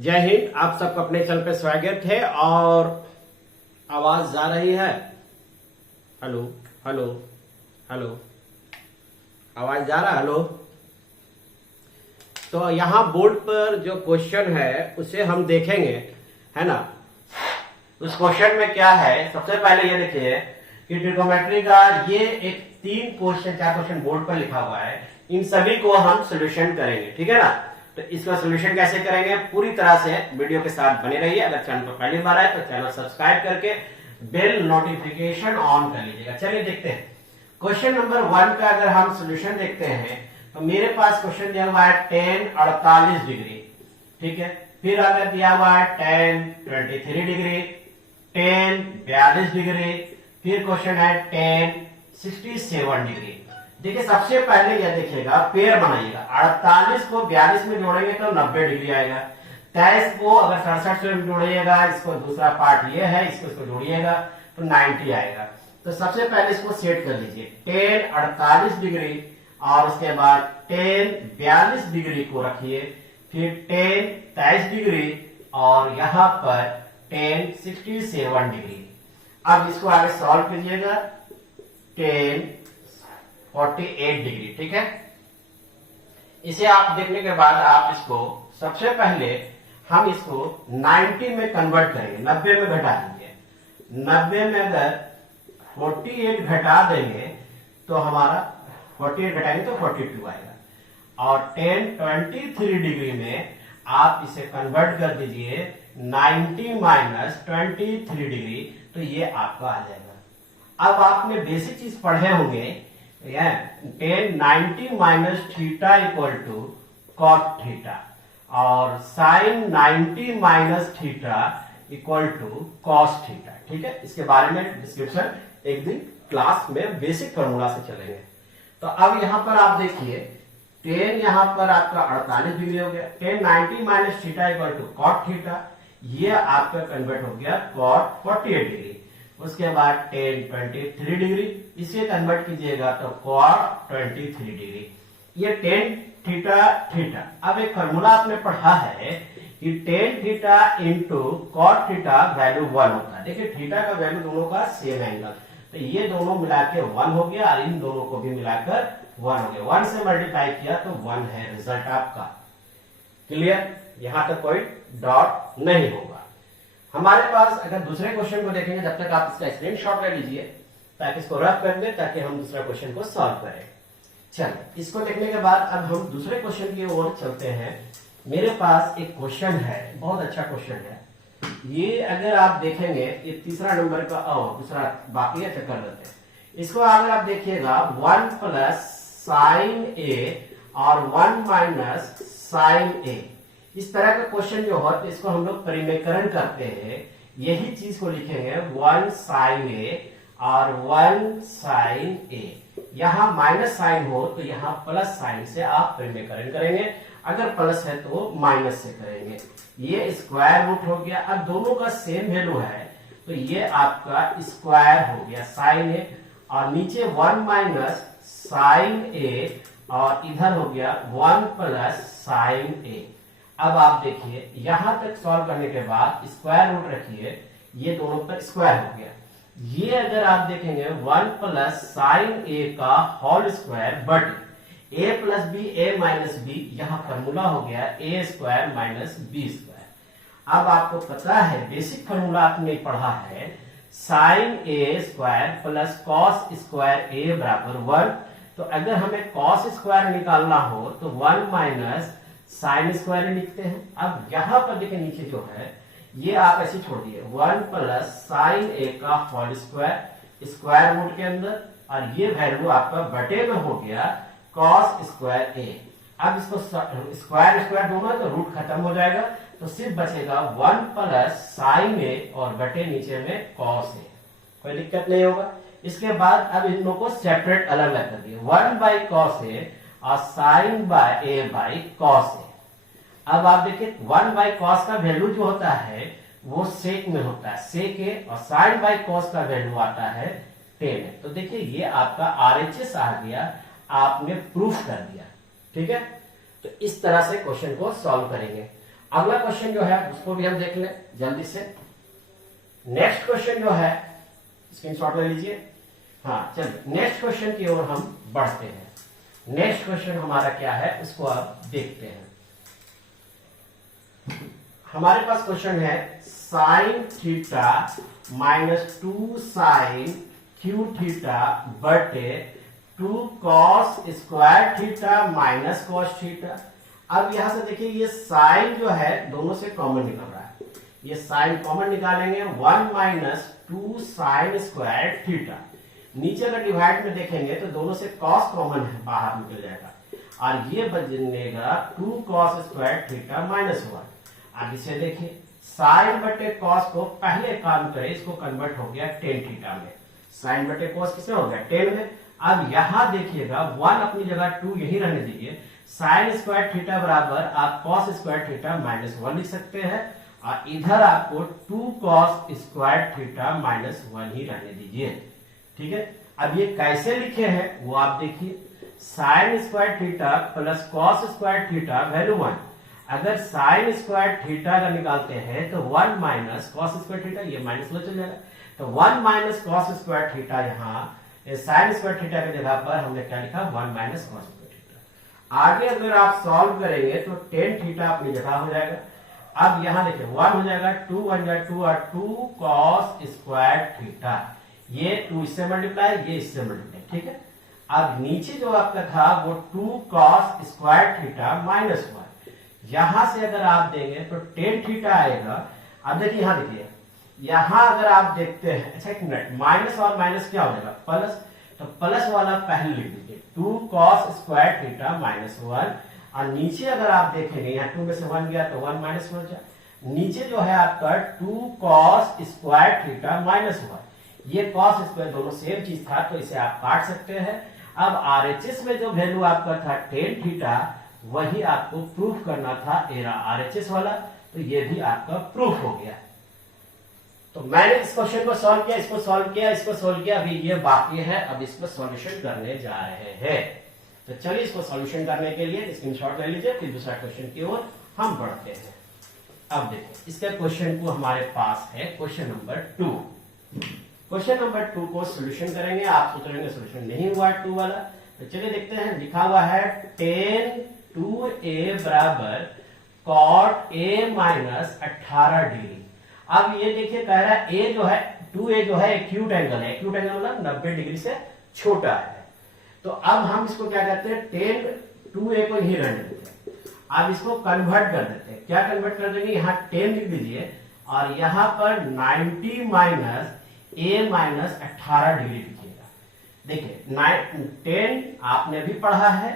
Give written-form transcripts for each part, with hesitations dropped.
जय हिंद। आप सबको अपने चैनल पे स्वागत है। और आवाज जा रही है? हेलो हेलो हेलो, आवाज जा रहा है? हेलो। तो यहाँ बोर्ड पर जो क्वेश्चन है उसे हम देखेंगे, है ना। उस क्वेश्चन में क्या है, सबसे पहले ये देखिए कि ट्रिग्नोमेट्री का ये एक 3 क्वेश्चन 4 क्वेश्चन बोर्ड पर लिखा हुआ है। इन सभी को हम सोल्यूशन करेंगे, ठीक है ना। तो इसका सोल्यूशन कैसे करेंगे, पूरी तरह से वीडियो के साथ बने रहिए। अगर चैनल पर पहली बार आए तो चैनल सब्सक्राइब करके बेल नोटिफिकेशन ऑन कर लीजिएगा। चलिए देखते हैं क्वेश्चन नंबर 1 का। अगर हम सोल्यूशन देखते हैं तो मेरे पास क्वेश्चन दिया हुआ है 10 48 डिग्री, ठीक है। फिर अगर दिया हुआ है 10 23 डिग्री, 10 42 डिग्री, फिर क्वेश्चन है 10 67 डिग्री। देखिए सबसे पहले यह देखिएगा, पेयर बनाइएगा। 48 को 42 में जोड़ेंगे तो 90 डिग्री आएगा। 23 को अगर 67 से जोड़िएगा, इसको दूसरा पार्ट ये है, इसको जोड़िएगा तो 90 आएगा। तो सबसे पहले इसको सेट कर लीजिए, 10 48 डिग्री और उसके बाद 10 42 डिग्री को रखिए, फिर 10 23 डिग्री और यहां पर 10 67 डिग्री। अब इसको आगे सॉल्व कीजिएगा, 10 48 डिग्री, ठीक है। इसे आप देखने के बाद आप इसको सबसे पहले हम इसको 90 में कन्वर्ट करेंगे, 90 में घटा देंगे। 90 में अगर 48 घटा देंगे तो हमारा 48 घटाएंगे तो 42 आएगा। और 10 23 डिग्री में आप इसे कन्वर्ट कर दीजिए 90 माइनस 23 डिग्री, तो ये आपका आ जाएगा। अब आपने बेसिक चीज पढ़े होंगे, 10 90 minus theta equal to cot theta और sine 90 minus theta equal to cos theta, ठीक है। इसके बारे में डिस्क्रिप्शन एक दिन क्लास में बेसिक फॉर्मूला से चलेंगे। तो अब यहां पर आप देखिए 10 यहां पर आपका 48 डिग्री हो गया, 10 90 minus theta equal to cot theta, ये आपका कन्वर्ट हो गया कॉट 48 डिग्री। उसके बाद 10 23 डिग्री, इसे कन्वर्ट कीजिएगा तो कॉट 23 डिग्री। ये 10 थीटा थीटा। अब एक फॉर्मूला आपने पढ़ा है कि 10 theta into cot theta value 1 होता है। देखिए थीटा का वैल्यू दोनों का सेम एंगल, तो ये दोनों मिला के 1 हो गया और इन दोनों को भी मिलाकर 1 हो गया। 1 से मल्टीप्लाई किया तो 1 है रिजल्ट आपका। क्लियर? यहां तक कोई डॉट नहीं होगा। हमारे पास अगर दूसरे क्वेश्चन को देखेंगे, जब तक आप इसका स्क्रीनशॉट ले लीजिए ताकि इसको रफ कर दे, ताकि हम दूसरा क्वेश्चन को सॉल्व करें। चलिए इसको देखने के बाद अब हम दूसरे क्वेश्चन की ओर चलते हैं। मेरे पास एक क्वेश्चन है, बहुत अच्छा क्वेश्चन है ये। अगर आप देखेंगे ये तीसरा नंबर का, दूसरा बाकी है, कर देते हैं इसको। अगर आप देखिएगा 1 प्लस साइन ए और 1 माइनस साइन ए, इस तरह का क्वेश्चन जो हो तो इसको हम लोग परिमेयकरण करते हैं। यही चीज को लिखेंगे 1 साइन ए और 1 साइन ए। यहां माइनस साइन हो तो यहां प्लस साइन से आप परिमेयकरण करेंगे, अगर प्लस है तो माइनस से करेंगे। ये स्क्वायर रूट हो गया। अब दोनों का सेम वैल्यू है तो ये आपका स्क्वायर हो गया साइन ए, और नीचे 1 माइनस साइन ए और इधर हो गया 1 प्लस साइन ए। अब आप देखिए यहां तक सॉल्व करने के बाद स्क्वायर रूट रखिए, ये दोनों पर स्क्वायर हो गया। ये अगर आप देखेंगे 1 प्लस साइन ए का whole square but A plus B A minus B, यहां फॉर्मूला हो गया A square minus B square. अब आपको पता है बेसिक फॉर्मूला आपने पढ़ा है, sine A square plus cos square A बराबर 1। तो अगर हमें कॉस स्क्वायर निकालना हो तो 1 माइनस साइन स्क्वायर लिखते हैं। अब यहां पर देखिए नीचे जो है ये आप ऐसे छोड़ दिए 1 प्लस साइन ए का होल स्क्वायर स्क्वायर रूट के अंदर, और ये वैल्यू आपका बटे में हो गया कॉस स्क्वायर ए। अब इसको स्क्वायर स्क्वायर दोनों तो रूट खत्म हो जाएगा, तो सिर्फ बचेगा 1 प्लस साइन ए और बटे नीचे में कॉस ए। कोई दिक्कत नहीं होगा। इसके बाद अब इन दोनों को सेपरेट अलग अलग कर दिए, 1 बाई कॉस ए और sine by A by cos A. अब आप देखिए 1 बाई कॉस का वैल्यू जो होता है वो सेक में होता है, सेक ए, और साइन बाई कॉस का वैल्यू आता है 10। तो देखिए ये आपका आरएचएस आ गया, आपने प्रूफ कर दिया, ठीक है। तो इस तरह से क्वेश्चन को सॉल्व करेंगे। अगला क्वेश्चन जो है उसको भी हम देख लें जल्दी से। नेक्स्ट क्वेश्चन जो है स्क्रीनशॉट ले लीजिए। हाँ चलिए नेक्स्ट क्वेश्चन की ओर हम बढ़ते हैं। नेक्स्ट क्वेश्चन हमारा क्या है उसको आप देखते हैं। हमारे पास क्वेश्चन है sine theta minus 2 sine cube theta बटे 2 cos square theta minus cos theta. अब यहां से देखिए ये साइन जो है दोनों से कॉमन निकल रहा है, ये साइन कॉमन निकालेंगे 1 माइनस 2 साइन स्क्वायर थीटा। नीचे अगर डिवाइड में देखेंगे तो दोनों से कॉस कॉमन है, बाहर निकल जाएगा और ये बनेगा 2 कॉस स्क्वायर थीटा माइनस 1। अब इसे देखिए साइन बटे कॉस को पहले काम करें, इसको कन्वर्ट हो गया टेन थीटा में। साइन बटे कॉस किसमें हो गया 10 में। अब यहां देखिएगा 1 अपनी जगह 2 यही रहने दीजिए। साइन स्क्वायर थीटा बराबर आप कॉस स्क्वायर थीटा माइनस 1 लिख सकते हैं और इधर आपको 2 कॉस स्क्वायर थीटा माइनस 1 ही रहने दीजिए। ठीक है, अब ये कैसे लिखे हैं वो आप देखिए। Sine square theta plus cos square theta value 1। अगर साइन स्क्वायर थीटा का निकालते हैं तो 1 माइनस कॉस स्क्वायर थीटा, ये माइनस लो चल जाएगा, तो 1 माइनस कॉस स्क्वायर थीटा यहाँ साइन स्क्वायर थीटा की जगह पर हमने क्या लिखा 1 माइनस कॉस स्क्वायर थीटा। आगे अगर आप सॉल्व करेंगे तो टेन थीटा अपनी जगह हो जाएगा। अब यहाँ देखिए 1 हो जाएगा, 2 1 जा 2 और 2 कॉस स्क्वायर थीटा, ये 2 इससे मल्टीप्लाई, ये इससे मल्टीप्लाई। ठीक है, अब नीचे जो आपका था वो 2 कॉस स्क्वायर थीटा माइनस 1। यहां से अगर आप देंगे तो टेन थीटा आएगा। अब देखिए यहां देखिए, यहां अगर आप देखते हैं, अच्छा एक मिनट, माइनस और माइनस क्या हो जाएगा प्लस, तो प्लस वाला पहले लिख दीजिए 2 कॉस स्क्वायर थीटा माइनस 1। और नीचे अगर आप देखेंगे यहाँ 2 में से 1 गया तो 1 माइनस 1 जाए, नीचे जो है आपका 2 कॉस स्क्वायर थीटा माइनस 1। ये कॉस स्क्वायर दोनों सेम चीज था तो इसे आप काट सकते हैं। अब आरएचएस में जो वैल्यू आपका था टेन थीटा वही आपको प्रूफ करना था एरा आरएचएस वाला, तो ये भी आपका प्रूफ हो गया। तो मैंने इस क्वेश्चन को सॉल्व किया, इसको सॉल्व किया, इसको सॉल्व किया, अभी ये बाकी है, अब इसको सॉल्यूशन करने जा रहे हैं। तो चलिए इसको सॉल्यूशन करने के लिए स्क्रीनशॉट ले लीजिए, फिर दूसरा क्वेश्चन की ओर हम बढ़ते हैं। अब देखिए इसके क्वेश्चन को हमारे पास है क्वेश्चन नंबर 2। क्वेश्चन नंबर 2 को सोल्यूशन करेंगे। आप सोच रहे हैं सोल्यूशन नहीं हुआ 2 वाला, तो चलिए देखते हैं। लिखा हुआ है tan 2a बराबर cot a माइनस 18 डिग्री। अब ये देखिए कह रहा है a जो है 2a जो है एक्यूट एंगल है, एक्यूट एंगल मतलब 90 डिग्री से छोटा है। तो अब हम इसको क्या कहते हैं, tan 2a को यही रहने देते हैं। अब इसको कन्वर्ट कर देते हैं। क्या कन्वर्ट कर देंगे, यहाँ 10 लिख दीजिए और यहाँ पर 90 माइनस a माइनस 18 डिग्री लिखिएगा। देखिए 10 आपने भी पढ़ा है,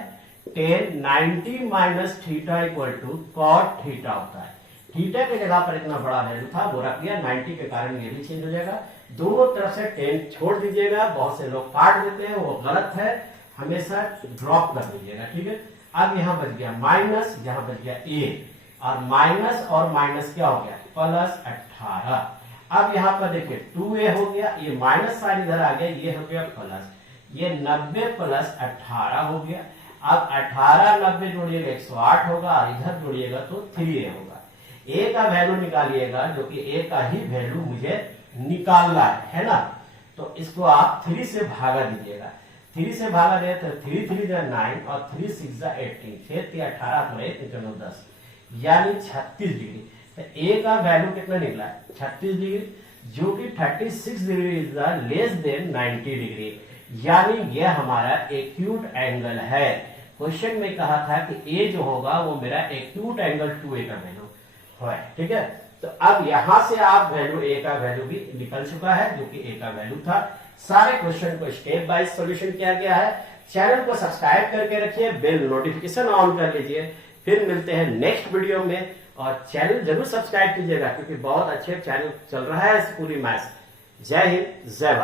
10 90 minus theta equal to cot theta होता है। थीटा की जगह पर इतना बड़ा वैल्यू था वो रख दिया, 90 के कारण ये भी चेंज हो जाएगा। दोनों तरफ से 10 छोड़ दीजिएगा, बहुत से लोग काट देते हैं वो गलत है, हमेशा ड्रॉप कर दीजिएगा। ठीक है, अब यहाँ बच गया माइनस, यहाँ बच गया a और माइनस क्या हो गया प्लस 18। अब यहाँ पर देखिए 2a हो गया, ये माइनस साइन इधर आ गया, ये हो गया प्लस, ये 90 प्लस 18 हो गया। अब 18 90 जोड़िएगा 108 होगा और इधर जोड़िएगा तो 3a होगा। a का वैल्यू निकालिएगा, जो कि a का ही वैल्यू मुझे निकालना है ना। तो इसको आप 3 से भागा दीजिएगा, 3 से भागा दे तो 3 3 9 और 3 6 18, 6 3 18 तो 1 9 10 यानी 36 डिग्री। तो a का वैल्यू कितना निकला 36 डिग्री, जो कि 36 degree is the less than 90 degree, यानी ये हमारा एक्यूट एंगल है। क्वेश्चन में कहा था कि a जो होगा वो मेरा एक्यूट एंगल 2a का वैल्यू है। ठीक है, तो अब यहां से आप वैल्यू a का वैल्यू भी निकल चुका है, जो कि a का वैल्यू था। सारे क्वेश्चन को स्टेप बाय सॉल्यूशन किया गया है। चैनल को सब्सक्राइब करके रखिए, बेल नोटिफिकेशन ऑन कर लीजिए। फिर मिलते हैं नेक्स्ट वीडियो में, और चैनल जरूर सब्सक्राइब कीजिएगा क्योंकि बहुत अच्छे चैनल चल रहा है पूरी मैथ्स। जय हिंद, जय भारत।